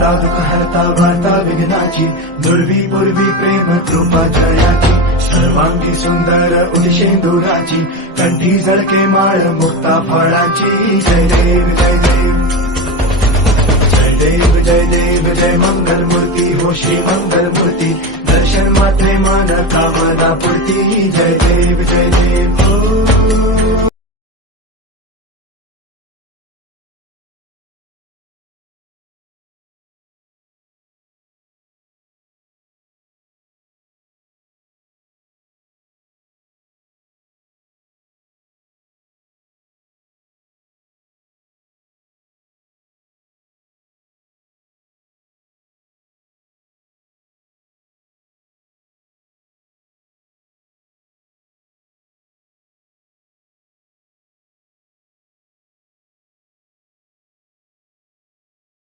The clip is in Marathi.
हरता दुःख हरता वार्ता विघ्नाची, दुर्वी पूर्वी प्रेम कृपा जयाची, सर्वांगी सुंदर उदिशेंदुराची, कंठी झळके माळ मुक्ता फळाची. जय देव जय देव जय देव जय देव जय मंगल मूर्ती हो श्री मंगल मूर्ती, दर्शन मात्रे मान कामना पूर्ती. जय देव जय देव.